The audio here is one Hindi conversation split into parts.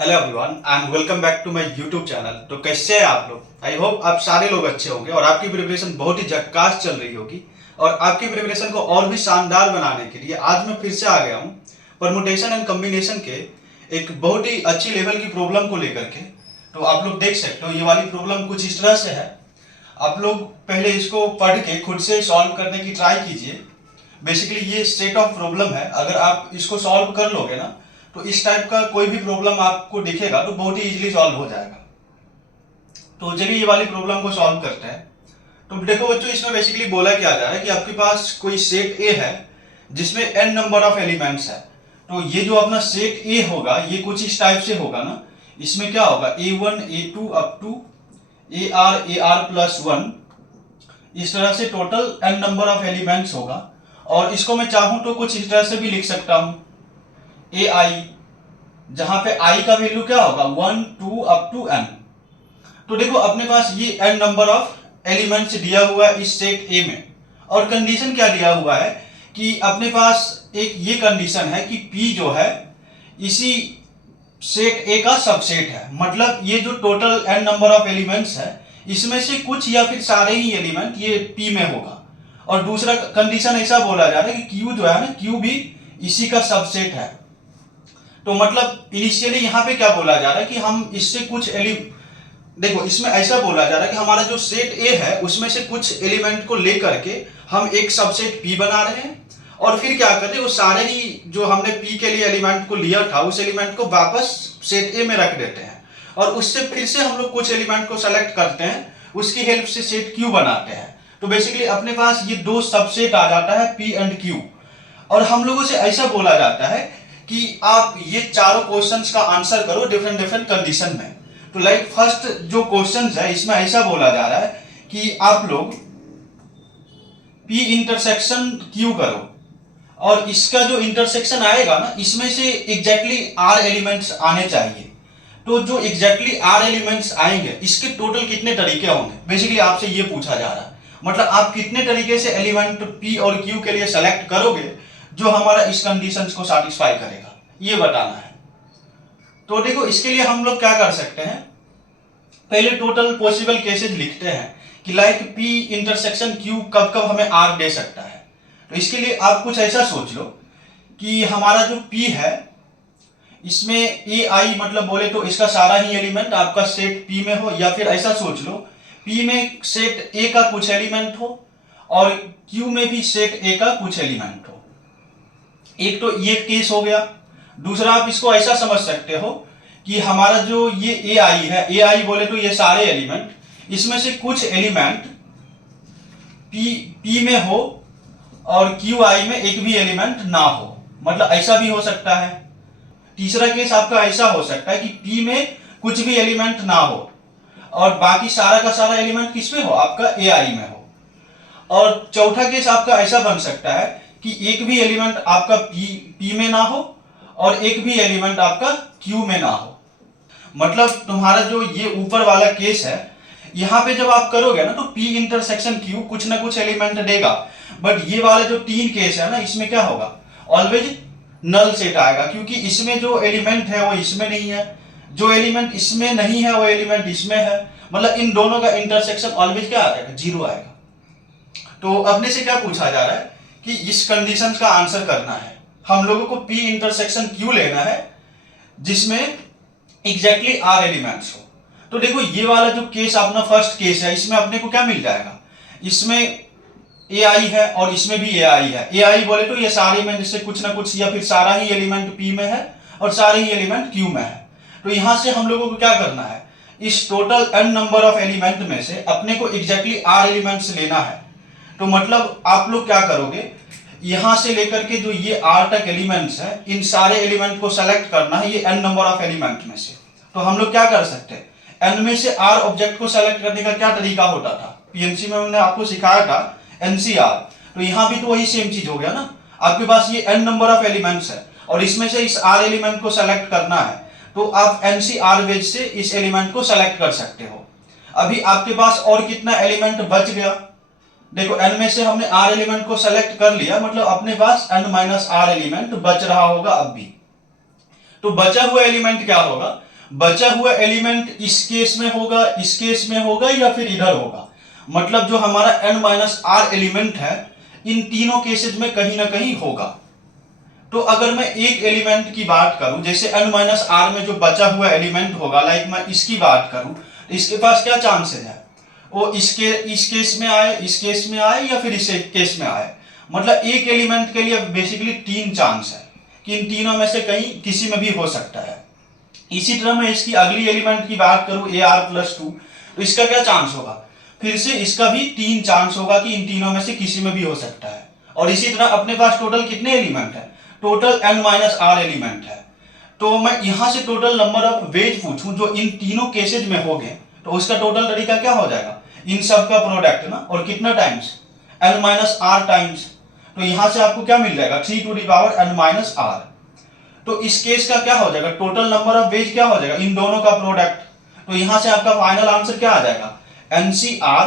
Hello everyone and welcome back to my YouTube channel. तो कैसे हैं आप लोग? आई होप आप सारे लोग अच्छे होंगे और आपकी प्रिपरेशन बहुत ही झक्कास चल रही होगी। और आपकी प्रिपरेशन को और भी शानदार बनाने के लिए आज मैं फिर से आ गया हूँ परमुटेशन एंड कॉम्बिनेशन के एक बहुत ही अच्छी लेवल की प्रॉब्लम को लेकर के। तो आप लोग देख सकते हो ये वाली प्रॉब्लम कुछ इस तरह से है। आप लोग पहले इसको पढ़ के खुद से सॉल्व करने की ट्राई कीजिए। बेसिकली ये स्टेट ऑफ प्रॉब्लम है। अगर आप इसको सॉल्व कर लोगे ना तो इस टाइप का कोई भी प्रॉब्लम आपको दिखेगा तो बहुत ही इजीली सॉल्व हो जाएगा। तो चलिए ये वाली प्रॉब्लम को सॉल्व करते हैं। तो देखो बच्चों, इसमें बेसिकली बोला क्या जा रहा है कि आपके पास कोई सेट ए है जिसमें n नंबर ऑफ एलिमेंट्स है। तो ये जो अपना सेट ए होगा ये कुछ इस टाइप से होगा ना। इसमें क्या होगा a1 a2 up to ar plus 1, इस तरह से total n number of elements होगा। और इसको मैं चाहूं तो कुछ इस तरह से भी लिख सकता हूं ए आई, जहां पे आई का वैल्यू क्या होगा 1 2 अप टू n। तो देखो अपने पास ये n नंबर ऑफ एलिमेंट्स दिया हुआ है इस सेट ए में। और कंडीशन क्या दिया हुआ है कि अपने पास एक ये कंडीशन है कि p जो है इसी सेट ए का सबसेट है। मतलब ये जो total n number of elements है इसमें से कुछ या फिर सारे ही एलिमेंट ये p में होगा। और दूसरा कंडीशन ऐसा बोला जा रहा है कि q जो है ना, q भी इसी का सबसेट है। तो मतलब इनिशियली यहाँ पे क्या बोला जा रहा है कि हम इससे कुछ देखो इसमें ऐसा बोला जा रहा है कि हमारा जो सेट ए है उसमें से कुछ एलिमेंट को लेकर के हम एक सबसेट पी बना रहे हैं। और फिर क्या करते हैं, वो सारे ही जो हमने पी के लिए एलिमेंट को लिया था उस एलिमेंट को वापस सेट ए में रख देते हैं। और उससे फिर से हम लोग कुछ एलिमेंट को सेलेक्ट करते हैं, उसकी हेल्प से सेट क्यू बनाते हैं। तो बेसिकली अपने पास ये दो सबसेट आ जाता है पी एंड क्यू। और हम लोगों से ऐसा बोला जाता है कि आप ये चारों क्वेश्चंस का आंसर करो डिफरेंट डिफरेंट कंडीशन में। तो लाइक फर्स्ट जो क्वेश्चंस है इसमें ऐसा बोला जा रहा है कि आप लोग P इंटरसेक्शन Q करो और इसका जो इंटरसेक्शन आएगा ना इसमें से एग्जैक्टली R एलिमेंट्स आने चाहिए। तो जो एग्जैक्टली R एलिमेंट्स आएंगे इसके टोटल कितने तरीके होंगे, बेसिकली आपसे ये पूछा जा रहा है। मतलब आप कितने तरीके से एलिमेंट P और Q के लिए सेलेक्ट करोगे जो हमारा इस कंडीशंस को सैटिस्फाई करेगा, ये बताना है। तो देखो इसके लिए हम लोग क्या कर सकते हैं, पहले टोटल पॉसिबल केसेस लिखते हैं कि लाइक P इंटरसेक्शन Q कब कब हमें R दे सकता है। तो इसके लिए आप कुछ ऐसा सोच लो कि हमारा जो P है इसमें AI मतलब बोले तो इसका सारा ही एलिमेंट आपका सेट P में हो, या फिर ऐसा सोच लो P में सेट A का कुछ एलिमेंट हो और Q में भी सेट A का कुछ एलिमेंट हो। एक तो ये केस हो गया। दूसरा आप इसको ऐसा समझ सकते हो कि हमारा जो ये AI है, AI बोले तो ये सारे एलिमेंट, इसमें से कुछ एलिमेंट P में हो और QI में एक भी एलिमेंट ना हो, मतलब ऐसा भी हो सकता है। तीसरा केस आपका ऐसा हो सकता है कि P में कुछ भी एलिमेंट ना हो और बाकी सारा का सारा एलिमेंट किसमें हो, आपका AI में हो। और चौथा केस आपका ऐसा बन सकता है कि एक भी एलिमेंट आपका P में ना हो और एक भी एलिमेंट आपका Q में ना हो। मतलब तुम्हारा जो ये ऊपर वाला केस है यहाँ पे जब आप करोगे ना तो P इंटरसेक्शन Q कुछ ना कुछ एलिमेंट देगा। बट ये वाला जो तीन केस है ना इसमें क्या होगा, ऑलवेज नल सेट आएगा, क्योंकि इसमें जो एलिमेंट है वो इसमें नहीं है, जो एलिमेंट इसमें नहीं है वो एलिमेंट इसमें है। मतलब इन दोनों का इंटरसेक्शन ऑलवेज क्या आएगा, जीरो आएगा। तो अपने से क्या पूछा जा रहा है कि इस कंडीशन का आंसर करना है। हम लोगों को P इंटरसेक्शन Q लेना है जिसमें एग्जैक्टली R एलिमेंट्स हो। तो देखो ये वाला जो केस अपना फर्स्ट केस है इसमें अपने को क्या मिल जाएगा, इसमें AI है और इसमें भी AI है। AI बोले तो ये सारे एलिमेंट से कुछ ना कुछ या फिर सारा ही एलिमेंट P में है और सारे ही एलिमेंट Q में है। तो यहां से हम लोगों को क्या करना है, इस total n number of element में से अपने को एग्जैक्टली R एलिमेंट्स लेना है। तो मतलब आप लोग क्या करोगे, यहां से लेकर के जो ये R तक एलिमेंट्स है इन सारे एलिमेंट को सेलेक्ट करना है ये n नंबर ऑफ एलिमेंट में से। तो हम लोग क्या कर सकते हैं, n में से R ऑब्जेक्ट को सेलेक्ट करने का क्या तरीका होता था, PNC में हमने आपको सिखाया था NCR। तो यहां भी तो वही सेम चीज हो गया ना। आपके पास ये n नंबर ऑफ एलिमेंट्स है और इसमें से इस R एलिमेंट को सेलेक्ट करना है, तो आप NCR बेस से इस एलिमेंट को सेलेक्ट कर सकते हो। अभी आपके पास और कितना एलिमेंट बच गया, देखो n में से हमने R एलिमेंट को सेलेक्ट कर लिया, मतलब अपने पास n माइनस R एलिमेंट बच रहा होगा अब भी। तो बचा हुआ एलिमेंट क्या होगा, बचा हुआ एलिमेंट इस केस में होगा, इस केस में होगा, या फिर इधर होगा। मतलब जो हमारा n माइनस आर एलिमेंट है इन तीनों केसेस में कहीं ना कहीं होगा। तो अगर मैं एक एलिमेंट की बात करूं, जैसे n माइनस आर में जो बचा हुआ एलिमेंट होगा, लाइक मैं इसकी बात करूं, तो इसके पास क्या चांसेस है, वो इस केस में आए, इस केस में आए, या फिर इस केस में आए। मतलब एक एलिमेंट के लिए बेसिकली 3 चांस है कि इन तीनों में से कहीं किसी में भी हो सकता है। इसी तरह मैं इसकी अगली एलिमेंट की बात करूं AR+2, तो इसका क्या चांस होगा, फिर से इसका भी 3 चांस होगा कि इन तीनों में से किसी में भी हो सकता है। और इसी तरह अपने पास टोटल कितने एलिमेंट है, total n minus R element है। तो मैं यहां से टोटल नंबर ऑफ वेज पूछूं जो इन तीनों केसेज में हो गए, तो उसका टोटल तरीका क्या हो जाएगा, इन सब का प्रोडक्ट ना, और कितना times, n minus R times. तो यहां से आपको क्या मिल जाएगा, 3 to the power n minus R. तो इस केस का क्या हो जाएगा, टोटल नंबर ऑफ वेज क्या हो जाएगा, इन दोनों का प्रोडक्ट। तो यहां से आपका फाइनल आंसर क्या आ जाएगा, NCR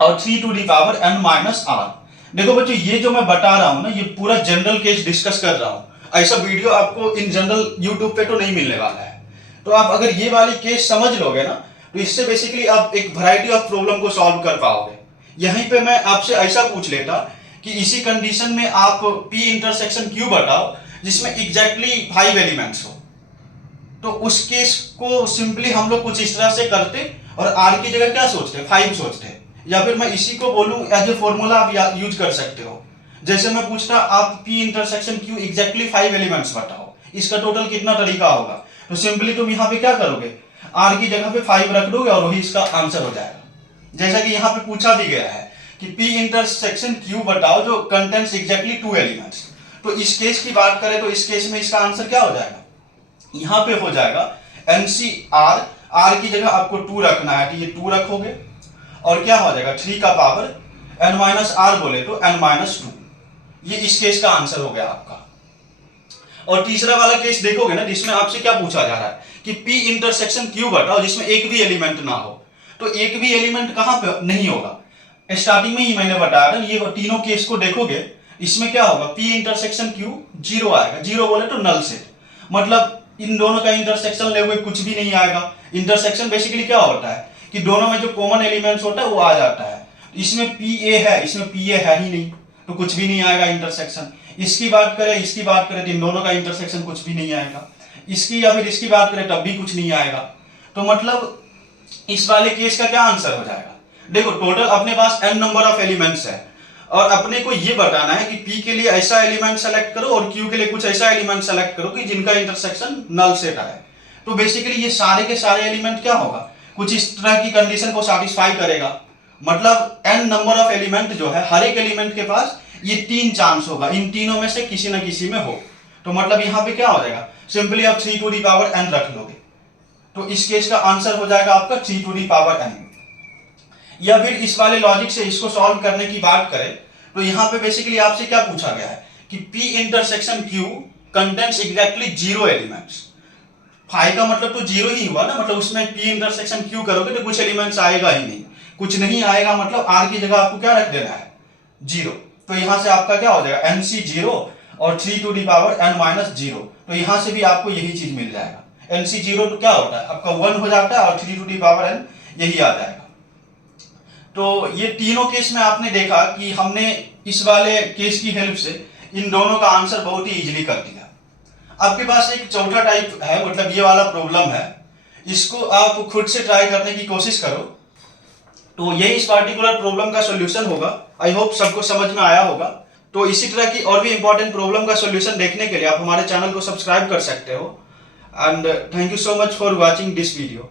और 3 to the power n minus R. देखो बच्चों, ये जो मैं बता रहा हूं ना, ये पूरा जनरल केस डिस्कस कर रहा हूं। ऐसा वीडियो आपको इन जनरल यूट्यूब पे तो नहीं मिलने वाला है। तो आप अगर ये वाली केस समझ लोगे ना, तो इससे बेसिकली आप एक वैरायटी ऑफ प्रॉब्लम को सॉल्व कर पाओगे। यहीं पे मैं आपसे ऐसा पूछ लेता कि इसी कंडीशन में आप P इंटरसेक्शन Q बताओ जिसमें एग्जैक्टली 5 एलिमेंट्स हो, तो उस केस को सिंपली हम लोग कुछ इस तरह से करते और R की जगह क्या सोचते, 5 सोचते। या फिर मैं इसी को बोलूं एज ए फॉर्मूला आप यूज कर सकते हो। जैसे मैं पूछता आप P intersection Q exactly 5 elements बताओ, इसका टोटल कितना तरीका होगा। तो सिंपली तुम यहाँ पे क्या करोगे, R की जगह पे 5 रख दोगे और वही इसका आंसर हो जाएगा। जैसा कि यहाँ पे पूछा भी गया है कि P इंटरसेक्शन Q बताओ जो कंटेंट्स एग्जैक्टली 2 एलिमेंट्स। तो इस केस की बात करें तो इस केस में इसका आंसर क्या हो जाएगा, यहाँ पे हो जाएगा NCR, R की जगह आपको 2 रखना है, तो ये 2 रखोगे और क्या हो जाएगा 3 का पावर n माइनस आर बोले तो n माइनस 2। ये इस केस का आंसर हो गया आपका। और तीसरा वाला केस देखोगे ना, जिसमें आपसे क्या पूछा जा रहा है कि P इंटरसेक्शन Q बताओ जिसमें एक भी एलिमेंट ना हो। तो एक भी एलिमेंट कहां पे नहीं होगा, स्टार्टिंग में ही मैंने बताया था। ये तीनों केस को देखोगे, इसमें क्या होगा, P इंटरसेक्शन Q 0 आएगा। 0 बोले तो नल सेट, मतलब इन दोनों का इंटरसेक्शन ले हुए कुछ भी नहीं आएगा। इंटरसेक्शन बेसिकली क्या होता है कि दोनों में जो कॉमन एलिमेंट्स होता है वो आ जाता है। इसमें PA है, इसमें PA है ही नहीं, तो कुछ भी नहीं आएगा इंटरसेक्शन। इसकी बात करें, इसकी बात करें तो इन दोनों का इंटरसेक्शन कुछ भी नहीं आएगा। इसकी या फिर इसकी बात करें तब भी कुछ नहीं आएगा। तो मतलब इस वाले केस का क्या आंसर हो जाएगा, देखो टोटल अपने पास n नंबर ऑफ एलिमेंट्स है और अपने को ये बताना है कि P के लिए ऐसा एलिमेंट सेलेक्ट करो और Q के लिए कुछ ऐसा एलिमेंट सेलेक्ट करो कि जिनका इंटरसेक्शन नल सेट आए। तो बेसिकली ये सारे के सारे एलिमेंट क्या होगा, कुछ इस तरह की कंडीशन को सैटिस्फाई करेगा। मतलब n नंबर ऑफ एलिमेंट जो है, हर एक एलिमेंट के पास ये 3 चांस होगा, इन तीनों में से किसी न किसी में हो। तो मतलब यहाँ पे क्या हो जाएगा, सिंपली आप 3 टू दी पावर n रख लोगे, तो इस केस का आंसर हो जाएगा आपका 3 टू दी पावर n। या फिर इस वाले लॉजिक से इसको सॉल्व करने की बात करें तो यहाँ पे बेसिकली आपसे क्या पूछा गया है कि P intersection Q contents exactly 0 elements. 5 का मतलब तो 0 ही हुआ ना, मतलब उसमें P इंटरसेक्शन Q करोगे तो कुछ एलिमेंट्स आएगा ही नहीं, कुछ नहीं आएगा। मतलब R की जगह आपको क्या रख देना है, 0। तो यहां से आपका क्या हो जाएगा, NC 0 और 3 to the power n minus 0। तो यहां से भी आपको यही चीज मिल जाएगा। NC 0 तो क्या होता है आपका 1 हो जाता है और 3 टू दी पावर n यही आ जाएगा। तो ये तीनों केस में आपने देखा कि हमने इस वाले केस की हेल्प से इन दोनों का आंसर बहुत ही इजीली कर दिया। आपके पास एक चौथा टाइप है, मतलब ये वाला प्रॉब्लम है, इसको आप खुद से ट्राई करने की कोशिश करो तो यही इस पार्टिकुलर प्रॉब्लम का सॉल्यूशन होगा। आई होप सबको समझ में आया होगा। तो इसी तरह की और भी इंपॉर्टेंट प्रॉब्लम का सॉल्यूशन देखने के लिए आप हमारे चैनल को सब्सक्राइब कर सकते हो। And thank you so much for watching this video.